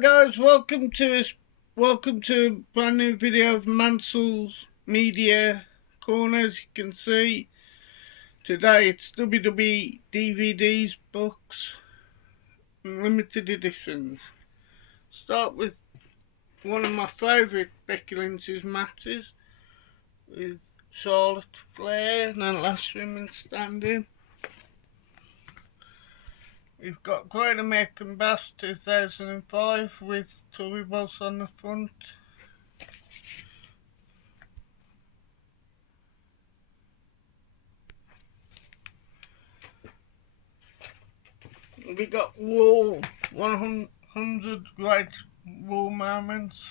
guys, welcome to a brand new video of Mansel's Media Corner. As you can see, today it's WWE DVDs, books, and limited editions. Start with one of my favourite Becky Lynch's matches with Charlotte Flair and the last women standing. We've got Great American Bash 2005 with Tory Boss on the front. We got Raw 100 Great Raw Moments,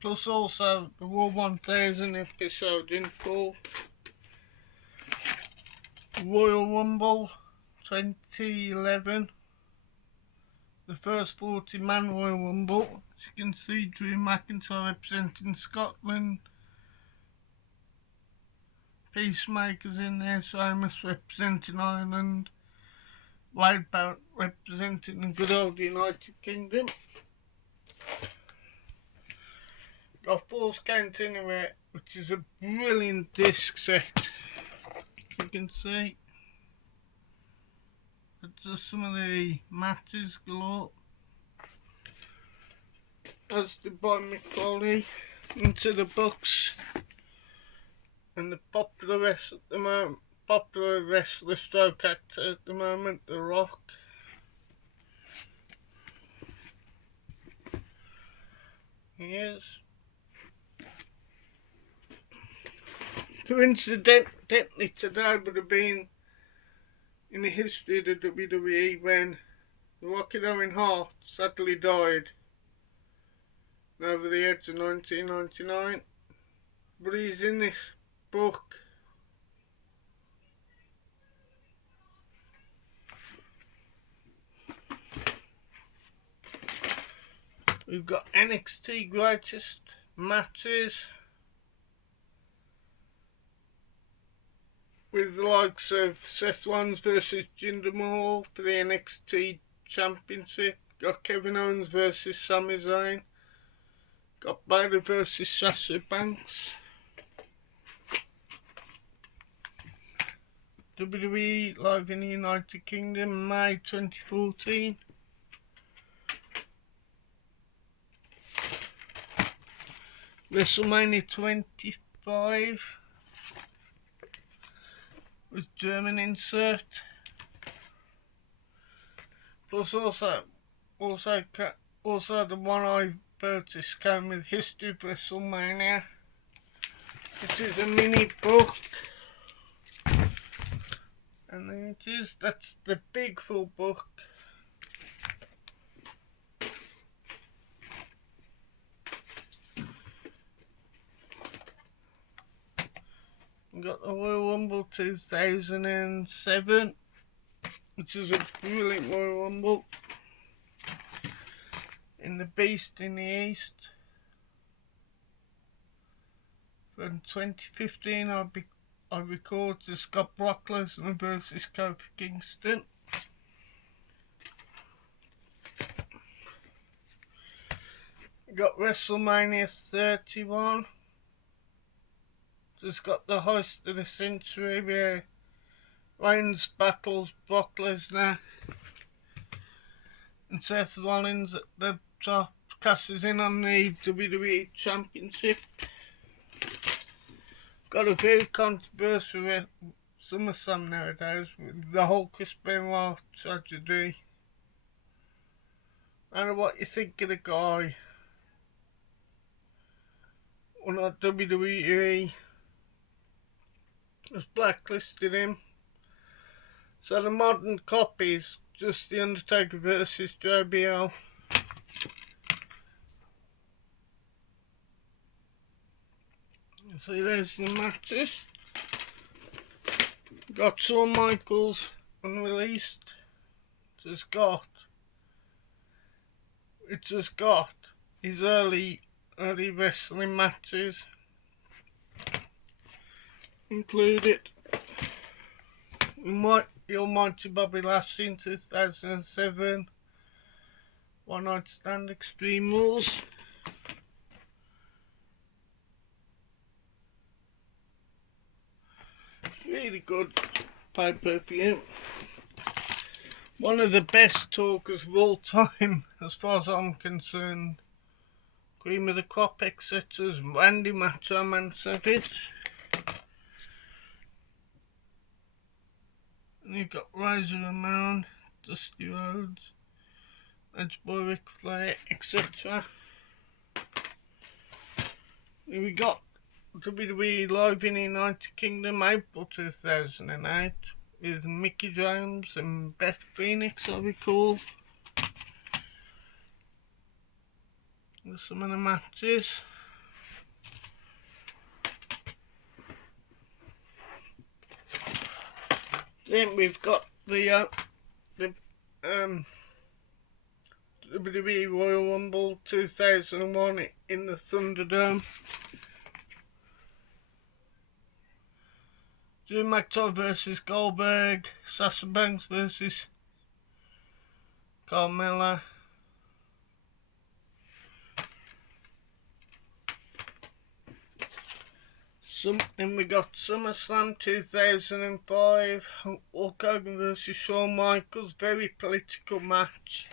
plus also the Raw 1000 episode in full. Royal Rumble 2011. The first 40-man Royal Rumble. As you can see, Drew McIntyre representing Scotland. Peacemaker's in there, Sheamus representing Ireland. Wade Barrett representing the good old United Kingdom. Got Falls Count Anywhere, which is a brilliant disc set. You can see. It's just some of the matches galore. As the by Mick into the books. And the popular wrestler at the moment, popular wrestler stroke actor at the moment, The Rock. He is. Coincidentally today would have been in the history of the WWE when the Rocket Owen Hart sadly died over the age of 1999. But he's in this book. We've got NXT Greatest Matches with the likes of Seth Rollins versus Jinder Mahal for the NXT Championship. Got Kevin Owens versus Sami Zayn. Got Bayley versus Sasha Banks. WWE live in the United Kingdom, May 2014. WrestleMania 25 with German insert. Plus also the one I purchased came with History of WrestleMania, which is a mini book. And there it is, that's the big full book. We got the Royal Rumble 2007, which is a brilliant Royal Rumble. In the Beast in the East. From 2015 I recorded Scott Brock Lesnar versus Kofi Kingston. We got WrestleMania 31. Just got the Heist of the Century where Reigns battles Brock Lesnar and Seth Rollins at the top, cashes in on the WWE Championship. Got a very controversial SummerSlam nowadays with the whole Chris Benoit tragedy. I don't know what you think of the guy. Or not, WWE has blacklisted him. So the modern copy is just The Undertaker versus JBL. So there's the matches. Got Shawn Michaels unreleased. It's just got his early wrestling matches included. The Almighty Bobby Lashley in 2007. One Night Stand Extreme Rules. Really good pay-per-view. One of the best talkers of all time, as far as I'm concerned. Cream of the crop, etc. Randy Macho Man Savage. And you've got Razor Ramon, Dusty Rhodes, Edge Boy Ric Flair, etc. And we got WWE Live in the United Kingdom, April 2008, with Mickey James and Beth Phoenix, I recall. There's some of the matches. Then we've got the WWE Royal Rumble 2001 in the Thunderdome. Drew McIntyre versus Goldberg, Sasha Banks versus Carmella. Then we got SummerSlam 2005, Hulk Hogan versus Shawn Michaels, very political match.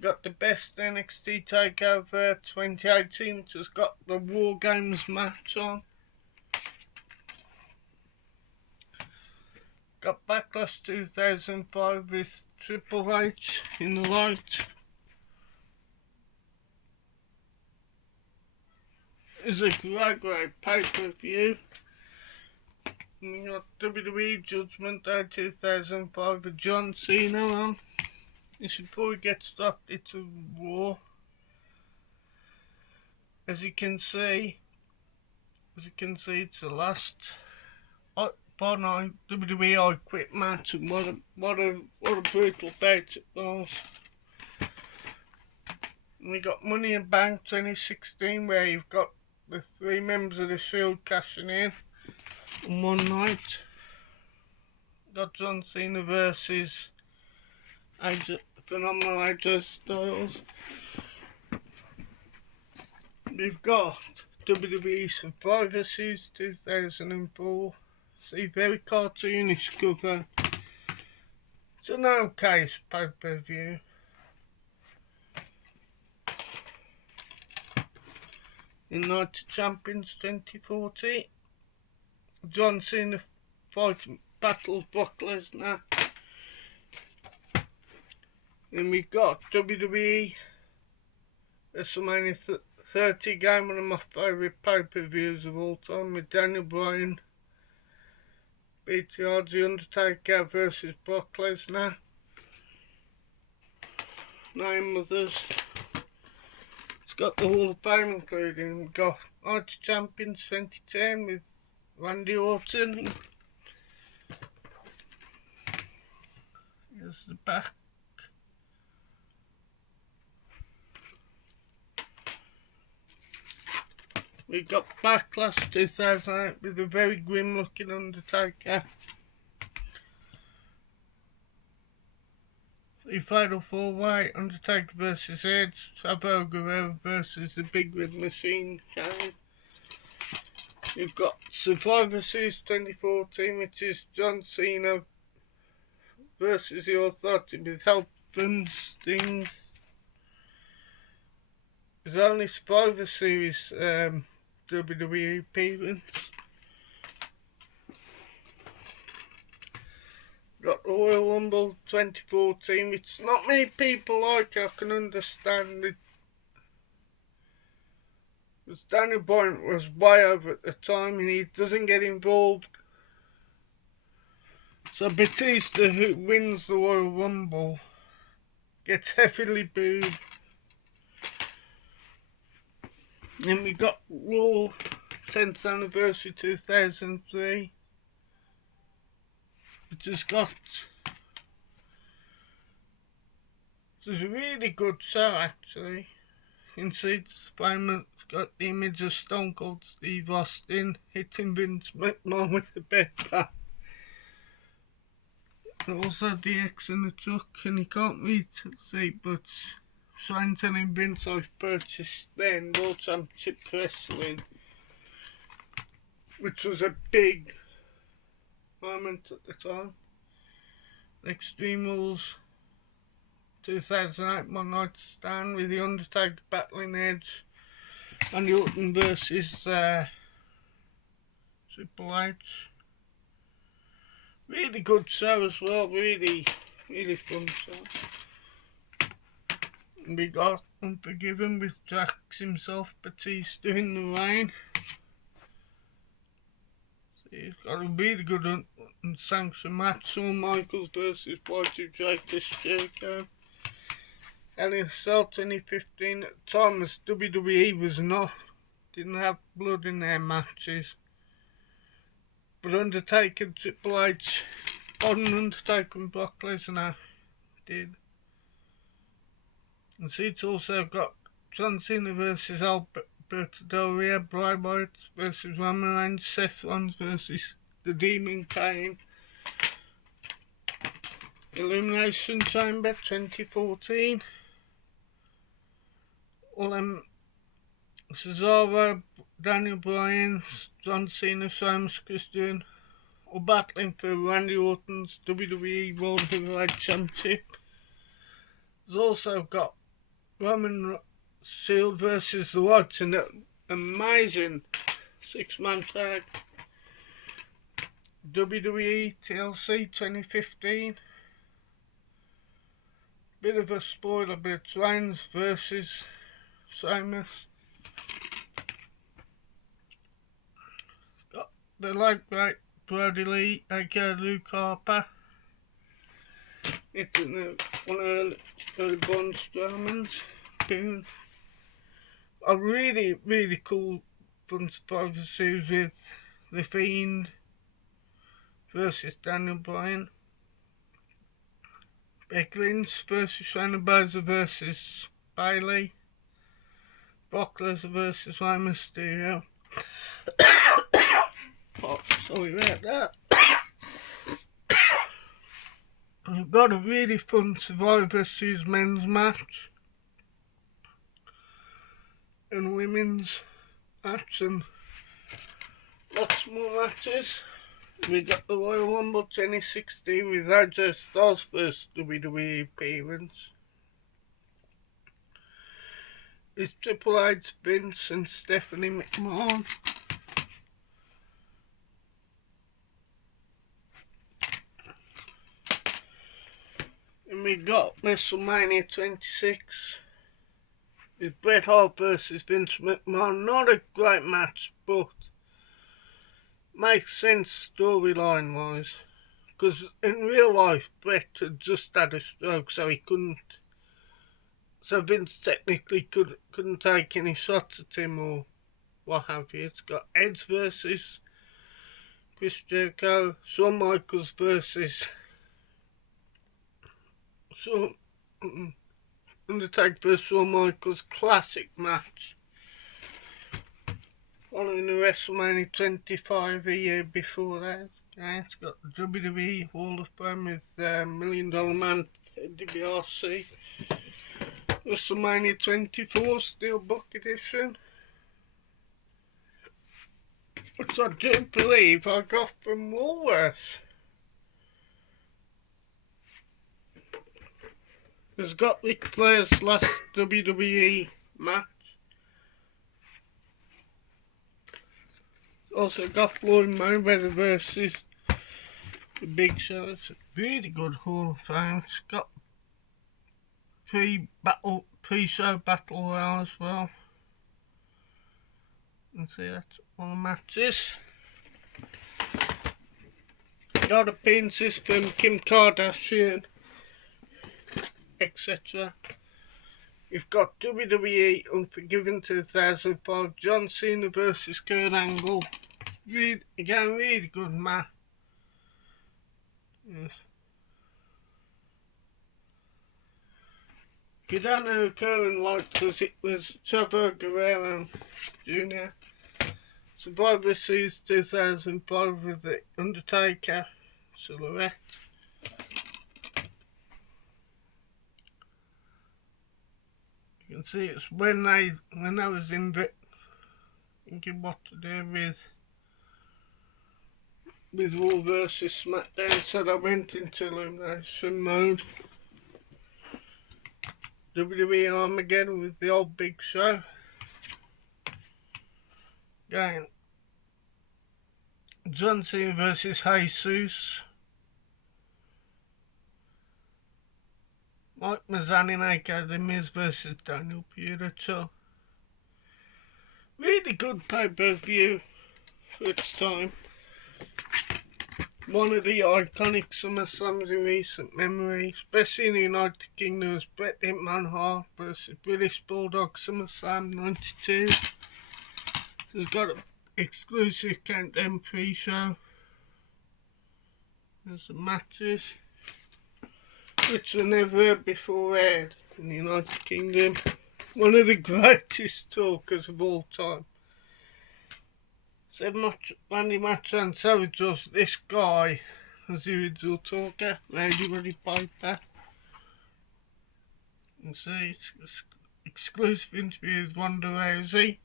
Got the best NXT TakeOver 2018, which has got the War Games match on. Got Backlash 2005 with Triple H in the light. It's a great pay-per-view. We got WWE Judgment Day 2005 with John Cena on. This is before we get stuffed into War. As you can see, it's the last WWE I Quit match, and what a brutal bout it was. And we got Money in Bank 2016, where you've got the 3 members of the Shield cashing in one night. Got John Cena versus phenomenal AJ Styles. We've got WWE Survivor Series 2004. See, very cartoonish cover. It's an okay pay-per-view. United Champions 2040. John Cena fighting battles Brock Lesnar. Then we got WWE WrestleMania 30 game, one of my favourite pay-per-views of all time, with Daniel Bryan, BTR, The Undertaker versus Brock Lesnar. 9 others. It's got the Hall of Fame including. We've got Arch Champions 2010 with Randy Orton. Here's the back. We got Backlash 2008 with a very grim looking Undertaker. The Fatal 4-Way, Undertaker versus Edge, Chavo Guerrero versus the Big Red Machine. You've got Survivor Series 2014, which is John Cena versus the Authority with Helton, Sting. There's only Survivor Series WWE appearance. Got the Royal Rumble 2014, which not many people like. I can understand it. Because Daniel Bryan was way over at the time and he doesn't get involved. So Batista, who wins the Royal Rumble, gets heavily booed. Then we got Raw 10th anniversary 2003, which has got, it's a really good show actually. You can see it's famous, it's got the image of Stone Cold Steve Austin hitting Vince McMahon with the bedpan. Also DX in the truck, and you can't read to see, but trying to tell Vince I've purchased then World Championship Wrestling, which was a big moment at the time. Extreme Rules 2008 One Night Stand with The Undertaker battling Edge and Orton versus Triple H. Really good show as well, really fun show. And we got Unforgiven with Jax himself, Batista in the rain. So he's got a really good unsanctioned match. Shawn Michaels versus Y2J Chris Jericho. LSL 2015, at the time as WWE didn't have blood in their matches. But Undertaker and Triple H, Undertaker and Brock Lesnar did. And so it's also got John Cena versus Alberto Del Rio, Bray Wyatt versus Roman Reigns, Seth Rollins versus The Demon Kane. Elimination Chamber 2014. All them Cesaro, Daniel Bryan, John Cena, Sheamus, Christian, all battling for Randy Orton's WWE World Heavyweight Championship. There's also got Roman Shield versus the Watts in an amazing 6-man tag. WWE TLC 2015. Bit of a spoiler, but it's Reigns versus Sheamus. Got the lightweight Brody Lee, aka Luke Harper. It's one of early Braun Strowman's. A really cool fun survivor series with The Fiend versus Daniel Bryan. Becky Lynch versus Shayna Baszler versus Bayley. Brock Lesnar versus Rey Mysterio. Oh, sorry about that. We've got a really fun Survivor Series men's match and women's match and lots more matches. We got the Royal Rumble 2016 with AJ Styles' first WWE appearance. It's Triple H, Vince and Stephanie McMahon. And we got WrestleMania 26 with Bret Hart versus Vince McMahon. Not a great match, but makes sense storyline wise. Because in real life, Bret had just had a stroke, so he couldn't. So Vince technically couldn't take any shots at him or what have you. It's got Edge versus Chris Jericho, Shawn Michaels versus Undertaker vs Shawn Michaels, classic match. Following the WrestleMania 25 a year before that. It's got the WWE Hall of Fame with $1 Million Man DiBiase. WrestleMania 24 Steelbook Edition, which I do believe I got from Woolworths. It's got Ric Flair's last WWE match. Also got Floyd Mayweather versus the Big Show. It's a really good Hall of Fame. It's got pre-show battle royale as well. And see, that's all the matches. Got appearances from Kim Kardashian, etc. We've got WWE Unforgiven 2005, John Cena versus Kurt Angle. Again, really good match. Yes. If you don't know who Kurt liked us, it was Chavo Guerrero Jr. Survivor Series 2005 with the Undertaker silhouette. see it's when I was thinking what to do with Raw versus SmackDown, so I went into elimination mode. WWE Armageddon with the old Big Show. Again, John Cena versus Jesus. Mike Mazzani, aka The Miz versus Daniel Purito. Really good pay-per-view for its time. One of the iconic SummerSlams in recent memory, especially in the United Kingdom, was Bret Hitman Hart versus British Bulldog SummerSlam 92. It's got an exclusive countdown pre-show. There's some matches which were never before aired in the United Kingdom. One of the greatest talkers of all time. Said Randy Macho and Savage was this guy as the original talker, Lady Roddy Piper. You can see it's exclusive interview with Ronda Rousey.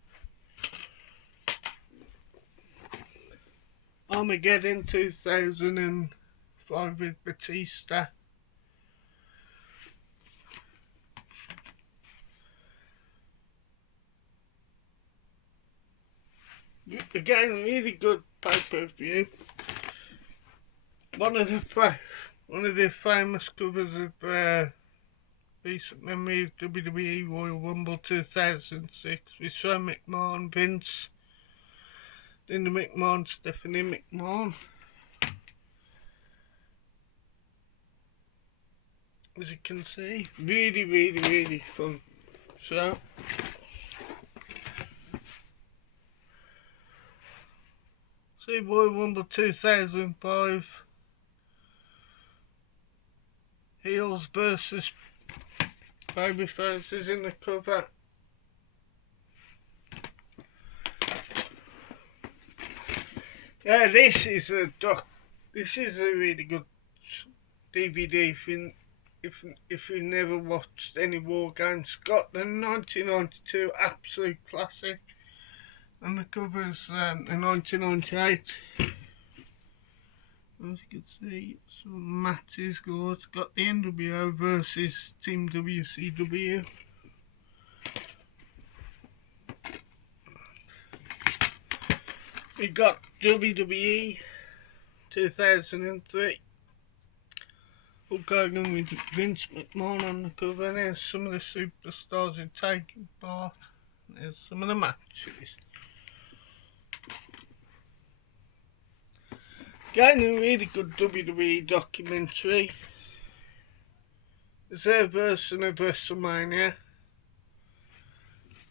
Armageddon 2005 with Batista. Again, really good pay-per-view. One of the famous covers of recent memory of WWE Royal Rumble 2006 with Shane McMahon, Vince, Linda McMahon, Stephanie McMahon. As you can see, really fun show. See Royal Rumble 2005. Heels versus babyfaces in the cover. Yeah, this is a really good DVD if you never watched any War Games. Got the 1992 absolute classic, and the cover's in 1998. As you can see, some matches good. It's got the NWO versus Team WCW. We got WWE 2003. Hulk Hogan with Vince McMahon on the cover. And there's some of the superstars who are taking part. There's some of the matches. Again, a really good WWE documentary. It's their version of WrestleMania.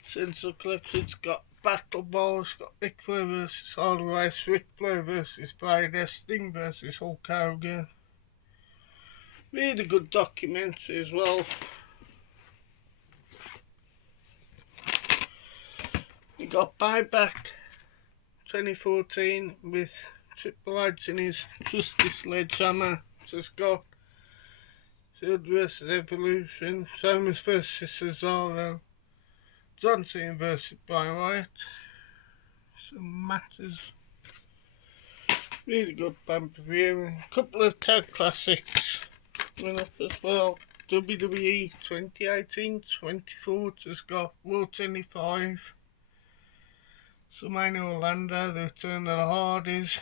Central Collection's got Battle Bowl, it's got Ric Flair versus Harley Race, Ric Flair versus Vader, Sting versus Hulk Hogan. Really good documentary as well. You got Buyback 2014 with Triple H and his trusty sledgehammer. Just got Shield versus Evolution, Sheamus versus Cesaro, John Cena versus Bray Wyatt. Some matches. Really good pay-per-view. A couple of tag classics coming up as well. WWE 2018-24 just got Raw 25. Sumania Orlando, the Return of the Hardys.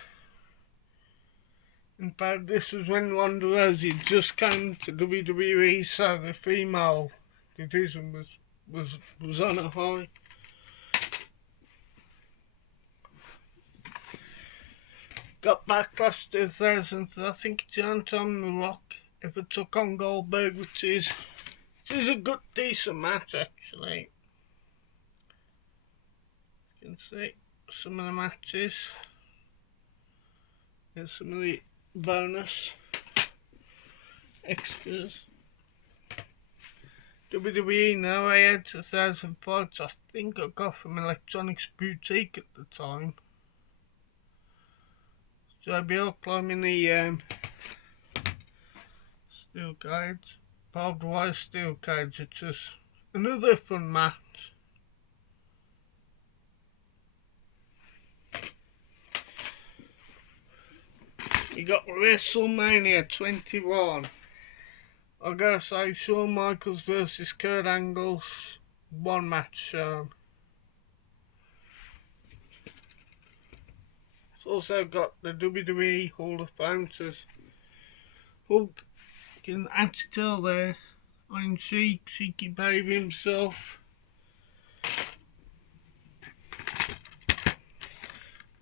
In fact, this was when Ronda Rousey just came to WWE, so the female division was on a high. Got Backlash 2000, I think John Tom The Rock ever took on Goldberg, which is a good, decent match actually. You can see some of the matches. Here's some of the bonus extras. WWE Now I 2005, which I think I got from Electronics Boutique at the time. JBL climbing the steel cage, barbed wire steel cage, which was another fun match. You got WrestleMania 21. I gotta say, Shawn Michaels versus Kurt Angle's one match shown. It's also got the WWE Hall of Fame. Hulk, you can actually tell there, Iron Sheik, Cheeky Baby himself.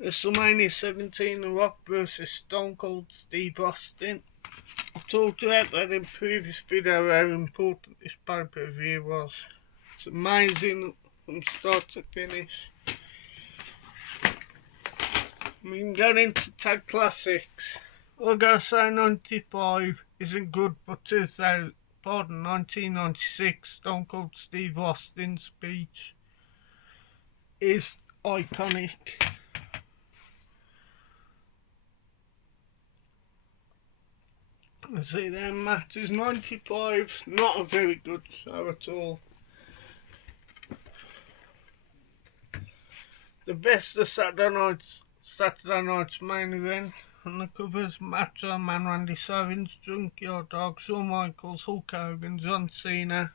WrestleMania 17, The Rock versus Stone Cold Steve Austin. I've talked about that in previous video how important this pay-per-view was. It's amazing from start to finish. I mean, going into tag classics, I gotta say 95 isn't good, but 1996 Stone Cold Steve Austin speech is iconic. I see them matches. 95, not a very good show at all. The best of Saturday night's main event on the covers: Macho Man Randy Savage, Junkyard Dog, Shawn Michaels, Hulk Hogan, John Cena.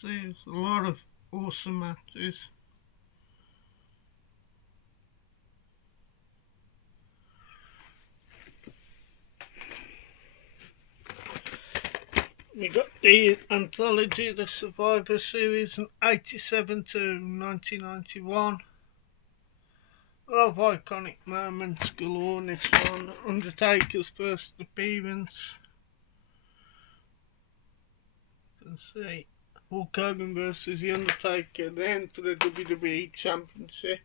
See, it's a lot of awesome matches. We got the anthology, the Survivor Series, from 87 to 1991. A lot of iconic moments galore in this one. Undertaker's first appearance. You can see Hulk Hogan versus The Undertaker, then for the WWE Championship.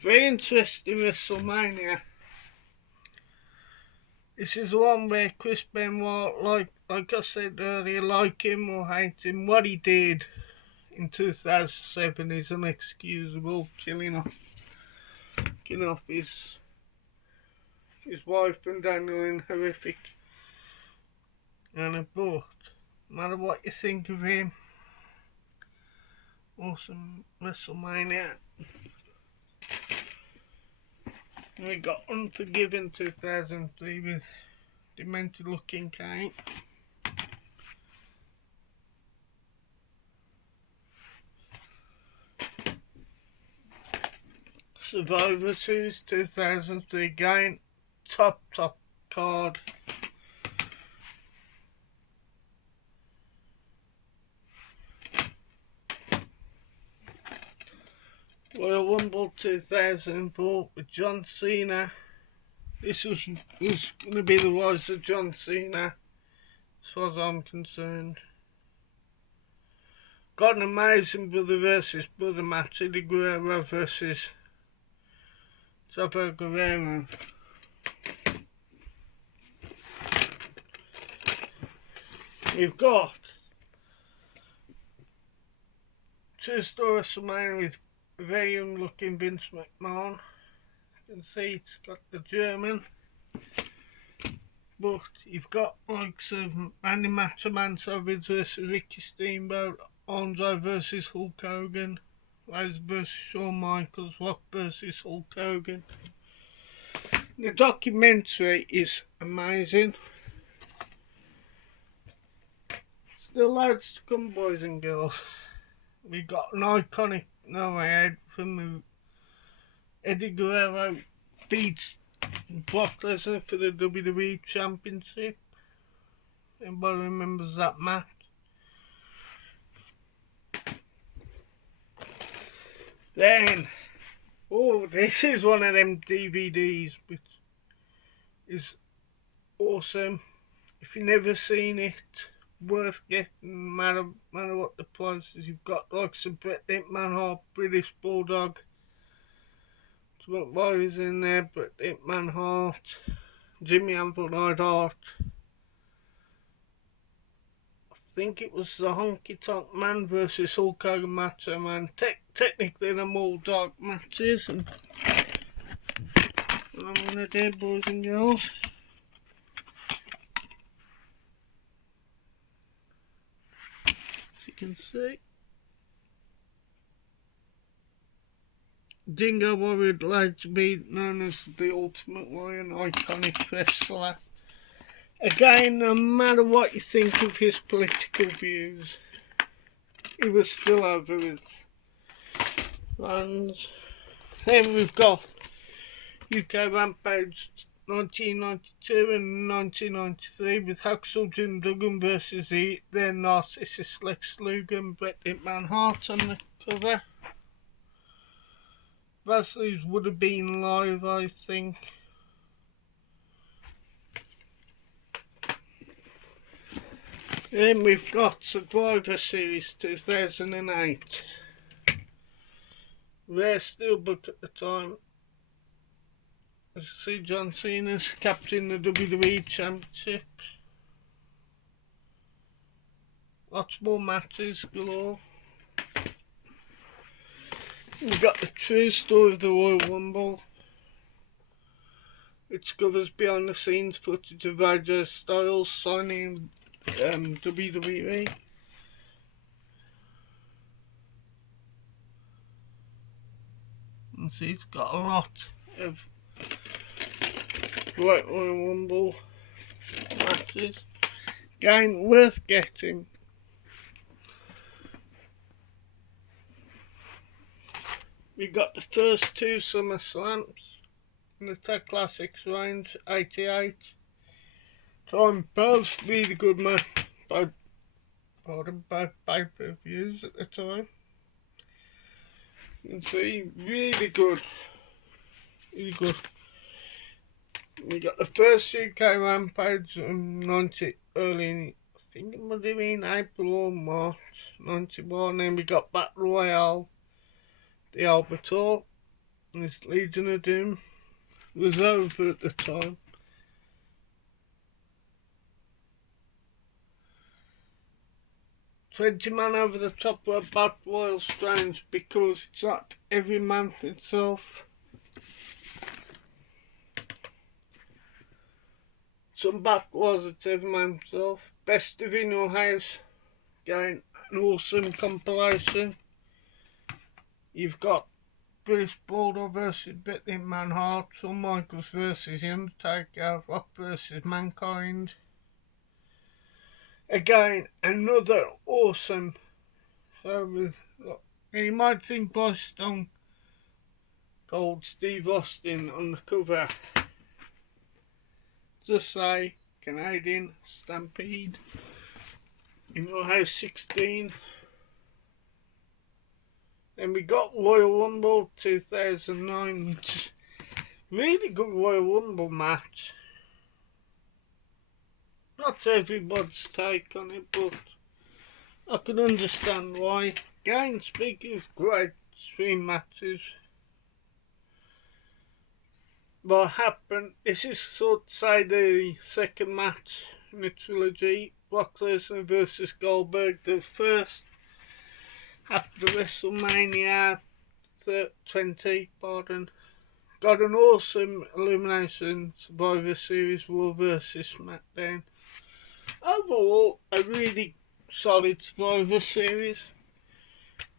Very interesting WrestleMania. This is the one where Chris Benoit, like I said earlier, like him or hate him, what he did in 2007 is inexcusable. Killing off his wife and Daniel in horrific manner. But no matter what you think of him, awesome WrestleMania. We got Unforgiven 2003 with demented looking Kane. Survivor Series 2003 again, top card. Royal Rumble 2004 with John Cena. This was going to be the rise of John Cena, as far as I'm concerned. Got an amazing brother versus brother match, Eddie Guerrero versus Chavo Guerrero. We've got two-star WrestleMania with very young looking Vince McMahon. You can see it's got the German, but you've got likes of Randy Macho Man Savage versus Ricky Steamboat, Andre versus Hulk Hogan, Riz versus Shawn Michaels, Rock versus Hulk Hogan. The documentary is amazing. Still loads to come, boys and girls. We got an iconic No Way Out from Eddie Guerrero beats Brock Lesnar for the WWE Championship. Anybody remembers that match? Then, this is one of them DVDs which is awesome. If you've never seen it, worth getting, no matter what the price is. You've got like some Bret Hitman Hart, British Bulldog, Ultimate Warriors in there, Bret Hitman Hart, Jimmy Anvil Neidhart. I think it was the Honky Tonk Man versus Hulk Hogan Macho Man. Technically they're all dark matches, and I'm gonna do, boys and girls. can see. Dingo would like to be known as the Ultimate Warrior, an iconic wrestler. Again, no matter what you think of his political views, he was still over with fans. Then we've got UK Rampage 1992 and 1993 with Hacksaw Jim Duggan versus their narcissist Lex Luger and Bret Hitman Hart on the cover. Wrestlers would have been live, I think. Then we've got Survivor Series 2008. Rare steelbook at the time. As you see, John Cena's captain the WWE Championship. Lots more matches galore. We've got the true story of the Royal Rumble, which covers behind the scenes footage of AJ Styles signing WWE. And see, it's got a lot of great Royal Rumble matches. Again, worth getting. We got the first two SummerSlams in the Tag Classics range, 88. Time both really good match, both pay-per-views at the time. You can see, really good. Really good. We got the first UK Rampage in early, I think it might have been April or March 91. Then we got Battle Royale, the Albertor, and this Legion of Doom was over at the time. $20 over the top were Battle Royale strange because it's not every month itself. Some Battle Royals it's every month itself. Best of In Your House, again an awesome compilation. You've got British Bulldog versus Bret Hitman Hart, Shawn Michaels versus The Undertaker, Rock versus Mankind. Again, another awesome. So with, you might think Boss Stone Cold Steve Austin on the cover. Just say Canadian Stampede. In Your House 16. Then we got Royal Rumble 2009, which is really good Royal Rumble match. Not everybody's take on it, but I can understand why. Again, speaking of great stream matches, what happened, this is sort of say the second match in the trilogy, Brock Lesnar versus Goldberg, the first after WrestleMania 20, got an awesome elimination Survivor Series Raw versus SmackDown. Overall, a really solid Survivor Series.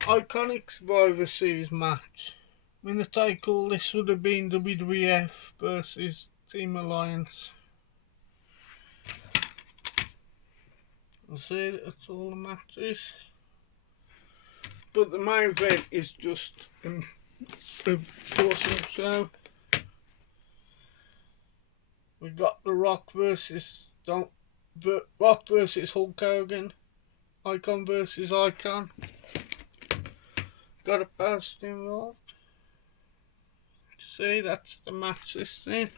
Iconic Survivor Series match. Winner take all, this would have been WWF versus Team Alliance. That's it, that's all the matches. But the main event is just an awesome show. We got The Rock versus Hulk Hogan, Icon versus Icon. Got a post involved. See, that's the match listing.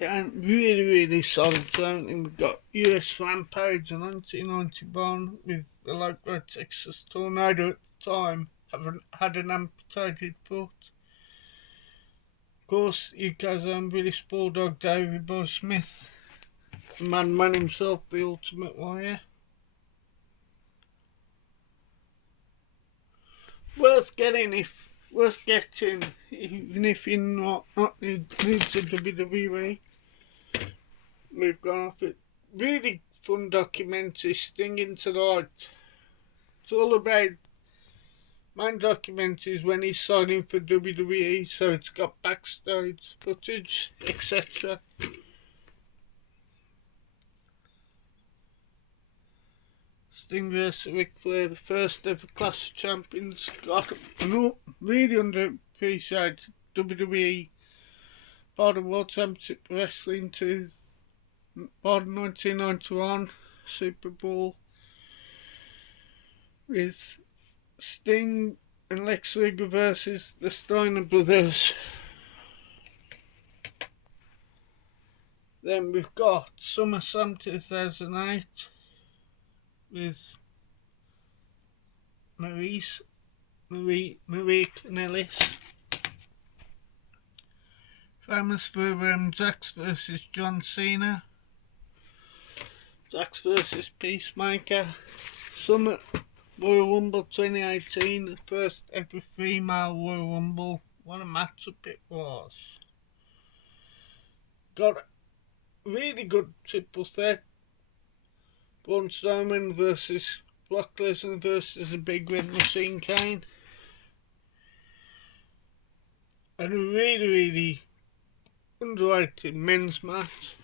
Yeah, really solid zone. And we've got US Rampage in 1991 with the local Texas Tornado at the time had an amputated foot. Of course, UK's own British Bulldog Davey Boy Smith, the man himself, the Ultimate Warrior. worth getting even if you're not new to WWE. We've gone off it. Really fun documentary, Sting into the Light. It's all about main documentaries when he's signing for WWE, so it's got backstage footage, etc. Sting vs Ric Flair, the first ever Clash of Champions, got really underappreciated WWE part of World Championship Wrestling to part of 1991 Super Bowl with Sting and Lex Luger versus the Steiner Brothers. Then we've got SummerSlam 2008 with Marie Kanellis. Famous for Jax versus John Cena. Jax versus Peacemaker. Summer Royal Rumble 2018, the first ever female Royal Rumble. What a matchup it was. Got a really good triple threat. Braun Strowman versus Brock Lesnar versus the Big Red Machine Kane. And a really underrated men's match.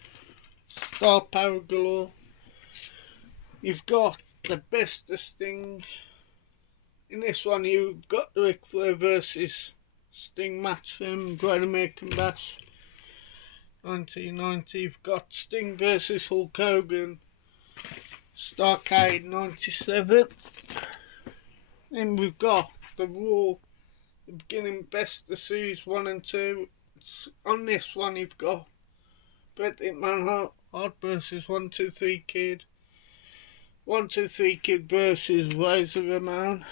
Star power galore. You've got the best of Sting. In this one you've got the Ric Flair versus Sting match from Great American Bash 1990. You've got Sting versus Hulk Hogan, Starrcade 97. Then we've got the Raw, the beginning best of series 1 and 2. On this one you've got Bret Hitman Hart versus 1-2-3 Kid. 1-2-3 Kid versus Razor Ramon.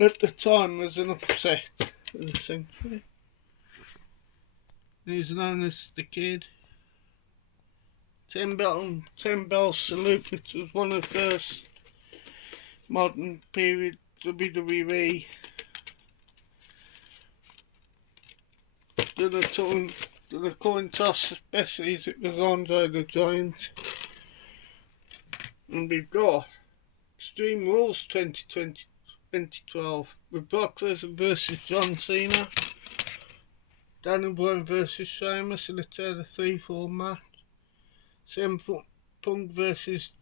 At the time was an upset in the century. He's known as the Kid. 10 bell salute, which was one of the first modern period WWE. Did a coin toss, especially as it was Andre the Giant. And we've got Extreme Rules 2012 with Brock Lesnar versus John Cena, Daniel Bryan versus Sheamus in a 3-4 match, CM Punk versus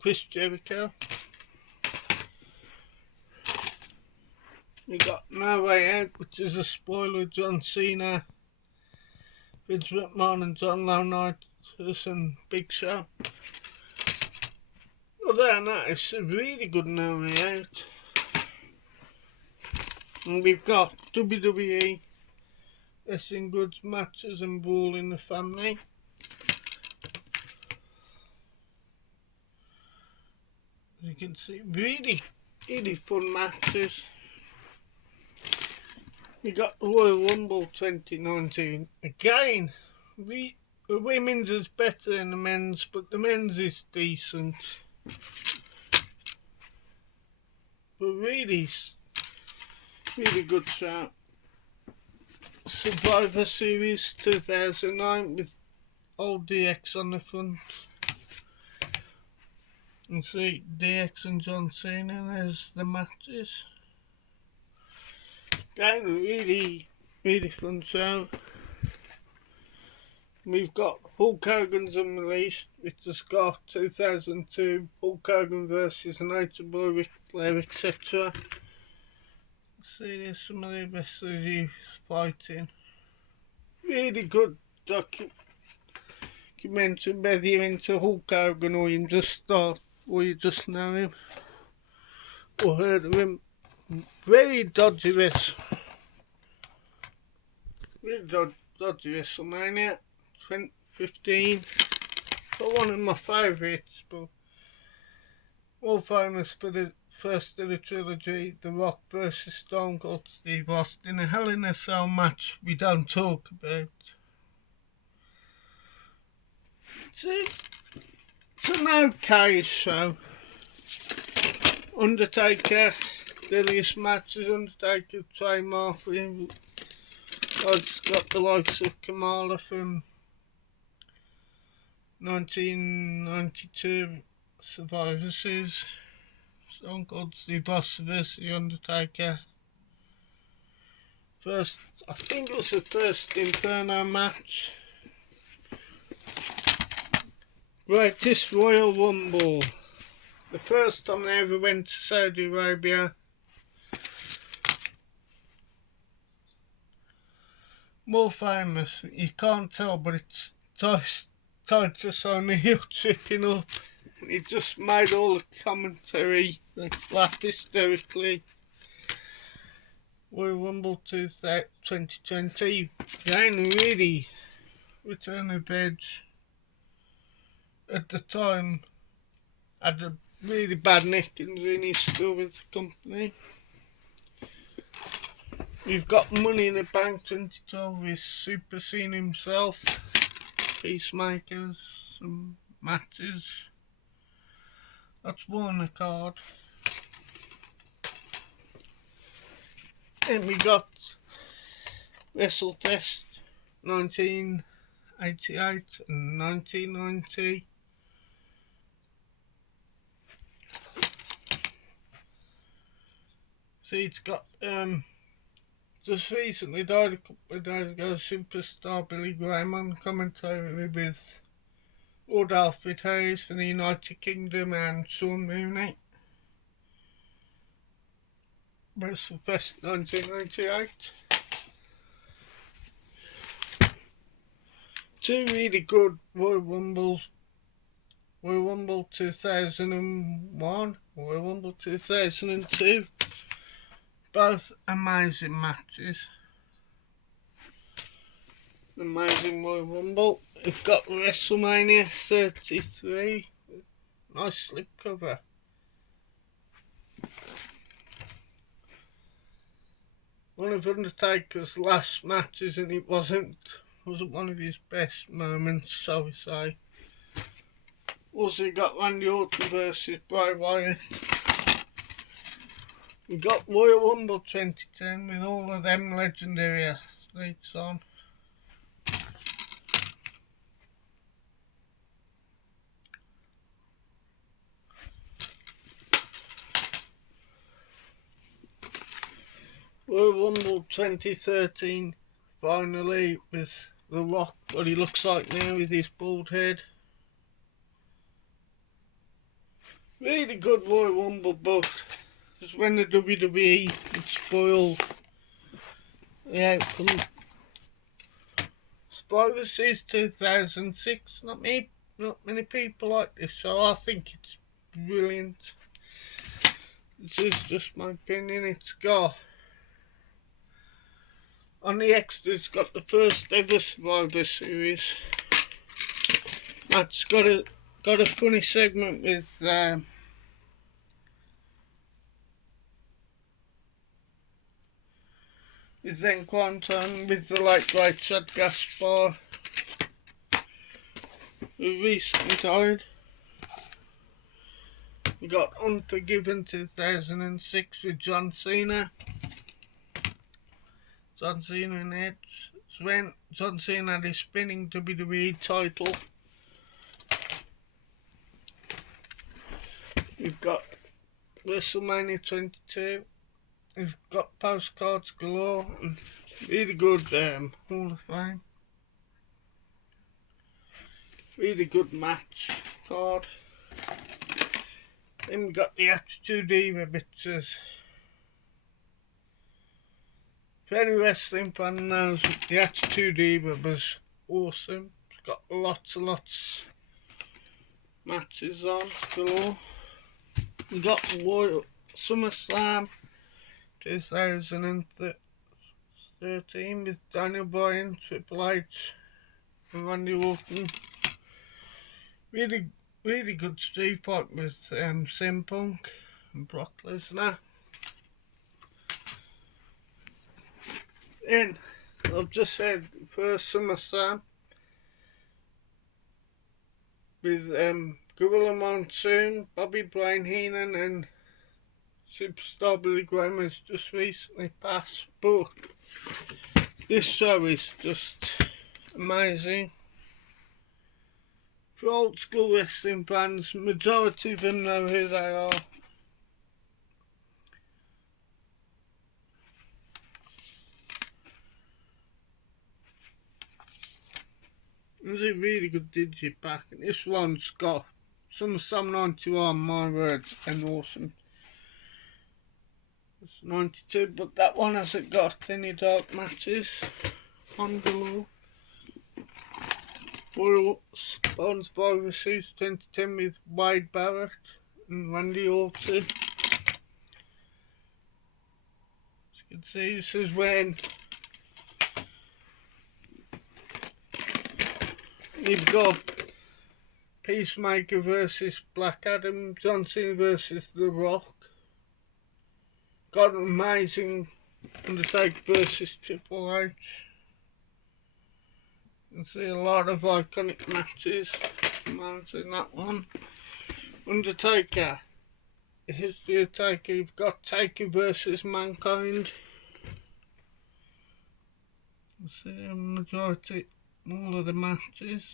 Chris Jericho. We got No Way Out, which is a spoiler. John Cena, Vince McMahon and John Laurinaitis and Big Show. Other than that, it's a really good No Way Out. And we've got WWE Wrestling Goods matches and Brawl in the Family. As you can see, really fun matches. We got the Royal Rumble 2019. Again, the women's is better than the men's, but the men's is decent. But really good show. Survivor Series 2009 with old DX on the front. You see DX and John Cena, there's the matches. Again, really fun show. We've got Hulk Hogan's Unleashed, which has got 2002 Hulk Hogan versus Nature Boy, Ric Flair, etc. See, there's some of the wrestlers he's fighting. Really good documentary, whether you're into Hulk Hogan or you just know him or heard of him. Very dodgy WrestleMania 2015. But one of my favourites, but more famous for the first of the trilogy, The Rock versus Stone Cold Steve Austin, a Hell in a Cell match we don't talk about. It's an okay show. Undertaker, deadliest matches, Undertaker trademark. It's got the likes of Kamala from 1992 Survivor Series, Stone Cold Steve Austin vs The Undertaker. First, I think it was the first Inferno match. Greatest Royal Rumble. The first time they ever went to Saudi Arabia. More famous, you can't tell, but it's Titus O'Neil tripping up. And he just made all the commentary laugh hysterically. Royal Rumble 2020. Again, really, Return of Edge at the time had a really bad nickings in his still with the company. We've got Money in the Bank 2012 with Super Scene himself, Peacemakers, some matches. That's one on the card. Then we got WrestleFest 1988 and 1990. See, it's got just recently died a couple of days ago, superstar Billy Graham on commentary with Lord Alfred Hayes for the United Kingdom and Sean Mooney. WrestleFest 1998. Two really good Royal Rumbles. Royal Rumble 2001, Royal Rumble 2002. Both amazing matches. Amazing Royal Rumble. We've got WrestleMania 33. Nice slipcover. One of Undertaker's last matches, and it wasn't one of his best moments, shall we say. Also got Randy Orton versus Bray Wyatt. We got Royal Rumble 2010 with all of them legendary athletes on. Royal Rumble 2013 finally with The Rock, what he looks like now with his bald head. Really good Royal Rumble, but just when the WWE would spoil the outcome. Survivor Series 2006, not many people like this, so I think it's brilliant. This is just my opinion. It's got on the extras, got the first ever Survivor Series. That's got a funny segment with then Quantum with the late great Chad Gaspar, who recently died. We got Unforgiven 2006 with John Cena. John Cena and Edge. It's when John Cena had his spinning WWE title. We've got WrestleMania 22. We've got postcards galore and really good Hall of Fame. Really good match card. Then we got the Attitude Era bitches. If any wrestling fan knows, the Attitude Era was awesome. It's got lots and lots matches on galore. We got Royal SummerSlam 2013 with Daniel Bryan, Triple H and Randy Orton. Really good street fight with CM Punk and Brock Lesnar. Then I've just said first SummerSlam with Gorilla Monsoon, Bobby Brain Heenan and Superstar Billy Graham has just recently passed, but this show is just amazing. For old school wrestling fans, majority of them know who they are. There's a really good digipack, and this one's got SummerSlam 91, my words, and awesome. It's 92, but that one hasn't got any dark matches on galore. Royal Spawns Survivor Series 2010 with Wade Barrett and Randy Orton. As you can see, this is when you've got Peacemaker versus Black Adam, John Cena versus The Rock. Got an amazing Undertaker versus Triple H. You can see a lot of iconic matches in that one. Undertaker, history of Taker. You've got Taker versus Mankind. You see a majority, all of the matches.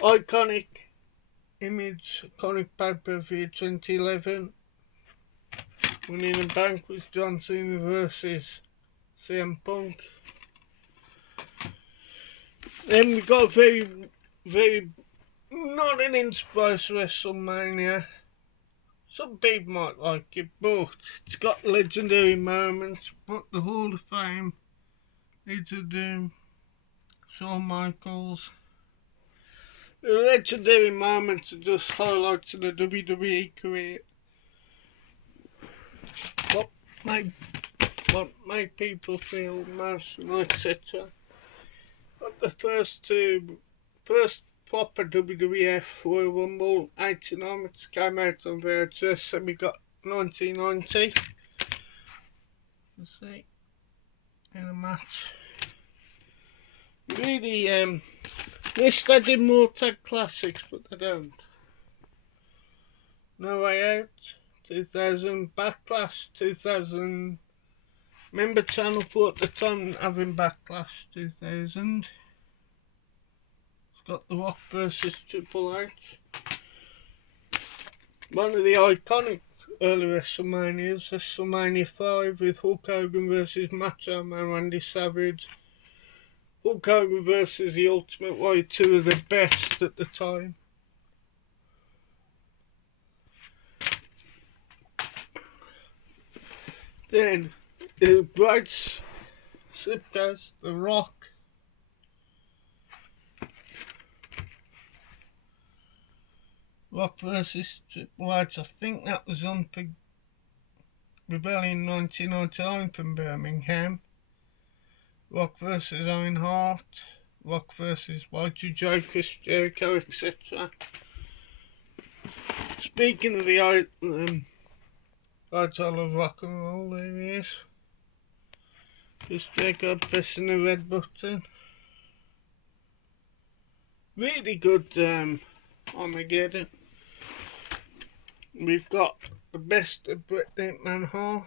Iconic image, iconic pay-per-view 2011. Winning the Bank with John Cena versus CM Punk. Then we got very not an inspiration WrestleMania. Some people might like it, but it's got legendary moments. But the Hall of Fame, Legion of Doom, Shawn Michaels. The legendary moments are just highlights of the WWE career. What made people feel emotional, etc. But the first proper WWF Royal Rumble 89, which came out on VHS, and we got 1990. Let's see, in a match. Really, wish they did more tag classics, but they don't. No Way Out, 2000, Backlash, 2000. Remember Channel 4 at the time having Backlash, 2000. It's got The Rock versus Triple H. One of the iconic early WrestleManias, WrestleMania 5 with Hulk Hogan versus Macho Man Randy Savage. Hulk Hogan versus The Ultimate Warrior, two of the best at the time. Then the bright slipcast, The Rock. Rock versus Triple H. I think that was on for Rebellion 1999 from Birmingham. Rock versus Owen Hart. Rock versus Y2J, Chris Jericho, etc. Speaking of the title of rock and roll, there he is. Chris Jericho pressing the red button. Really good Armageddon. We've got the best of Bret the Hitman Hart,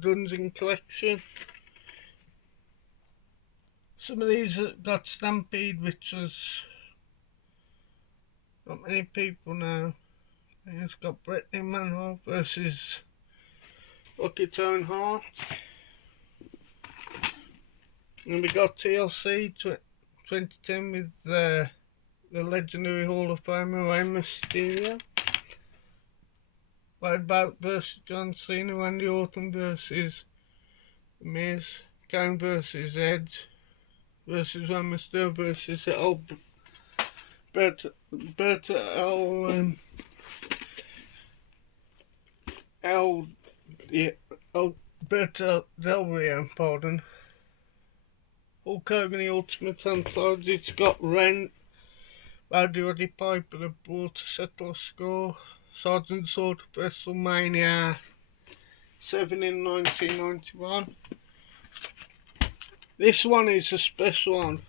Dungeon Collection. Some of these got Stampede, which was not many people know. It's got Bret the Hitman Hart versus Rocket Owen Hart. And we got TLC 2010 with the legendary Hall of Famer Rey Mysterio. Wade Barrett versus John Cena, Randy Orton versus The Miz, Kane versus Edge versus Rey Mysterio versus Berta Del Rio, pardon. Hulk Hogan, The Ultimate Anthology. It's got Rent, Roddy Piper, The Brawl to Settle a Score, Sergeant Sword of WrestleMania 7 in 1991. This one is a special one.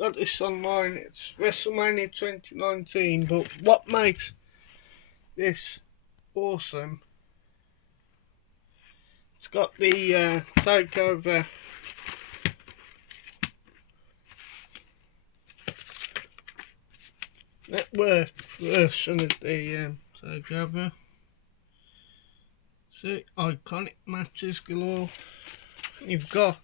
got this online. It's WrestleMania 2019, but what makes this awesome, it's got the takeover network version of the takeover. See, iconic matches galore. You've got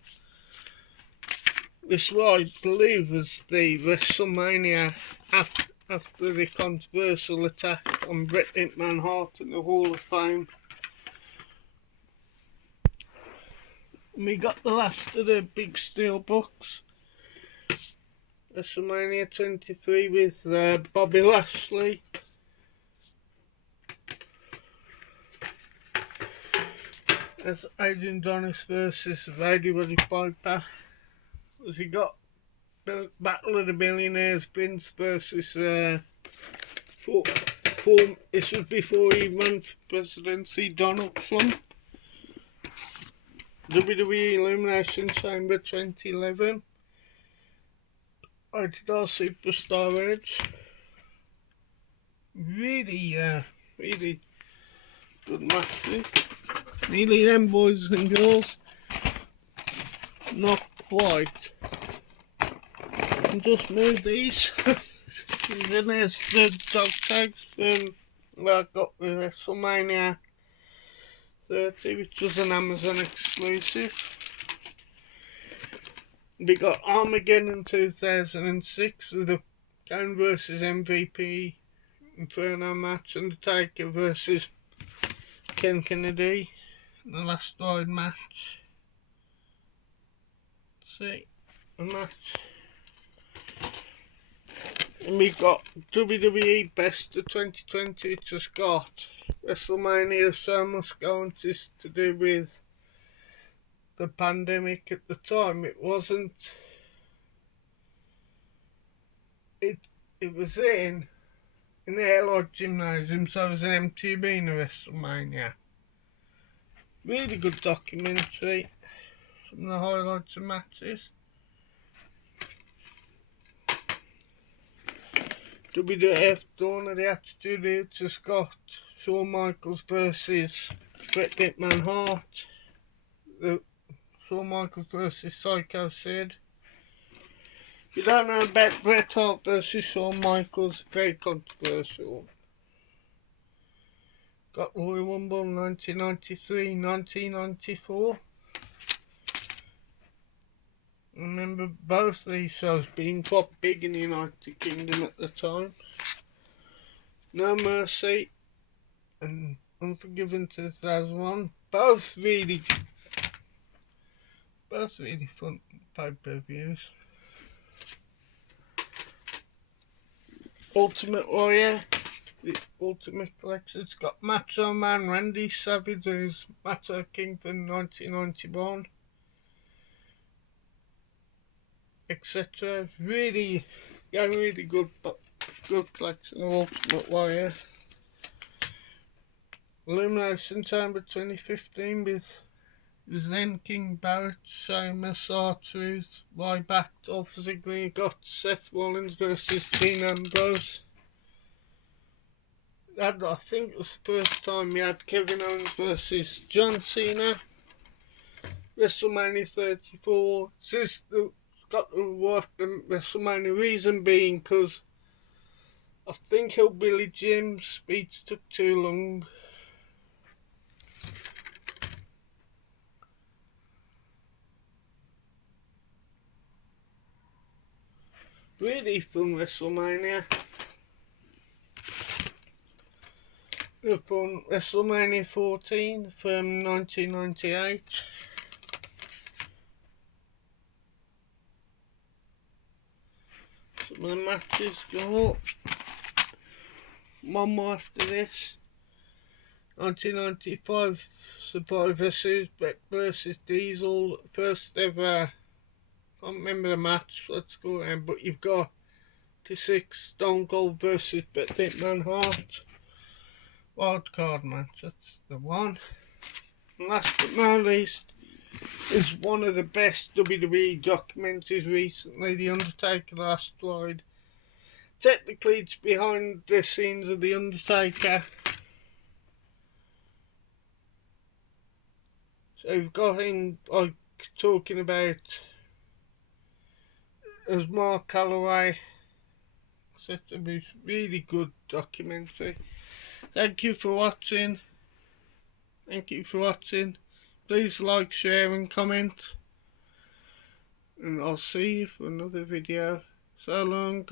this, what I believe was the WrestleMania after the controversial attack on Bret Hitman Hart in the Hall of Fame. And we got the last of the big steel books. WrestleMania 23 with Bobby Lashley. That's Adrian Adonis versus Roddy Piper. As he got Battle of the Billionaires, Vince versus this was before he ran for presidency, Donald Trump. WWE Elimination Chamber 2011. I did our Superstar Edge. Really good matches. Nearly them, boys and girls. Not quite. And just move these. And then there's the dog tags from I got with WrestleMania 30, which was an Amazon exclusive. We got Armageddon 2006 with the Kane versus MVP Inferno match, Undertaker versus Ken Kennedy, the last ride match. See, the match. And we got WWE Best of 2020, which has got WrestleMania, so much going to do with the pandemic at the time. It wasn't. It was in the Airlock Gymnasium, so it was an empty arena WrestleMania. Really good documentary. Some of the highlights of matches. WWF Dawn of the Attitude Era just got Shawn Michaels versus Bret Hitman Hart. Shawn Michaels versus Psycho Sid. If you don't know about Bret Hart versus Shawn Michaels, very controversial. Got Royal Rumble 1993, 1994. Remember both these shows being quite big in the United Kingdom at the time. No Mercy and Unforgiven 2001. Both really fun pay-per-views. Ultimate Warrior, the Ultimate Collection. It's got Macho Man Randy Savage, who's Macho King from 1991, etc. Really good collection of Ultimate Warrior. Elimination Chamber 2015 with then King Barrett, Sheamus, R-Truth, Ryback, Dolph Ziggler. You got Seth Rollins versus Dean Ambrose. I think it was the first time we had Kevin Owens versus John Cena. WrestleMania 34. This got to watch the WrestleMania, reason being because I think Hillbilly Jim's speech took too long. Really fun WrestleMania. From WrestleMania 14 from 1998. Some of the matches go up. One more after this. 1995 Survivor Series, Bret versus Diesel. First ever. Can't remember the match, let's go around, but you've got T6 Stone Cold versus Bret Hitman Hart. Wild card match, that's the one. And last but not least, is one of the best WWE documentaries recently, The Undertaker Last Ride. Technically it's behind the scenes of The Undertaker. So you've got him like talking about as Mark Calloway. So it's a really good documentary. Thank you for watching. Please like, share and comment. And I'll see you for another video. So long.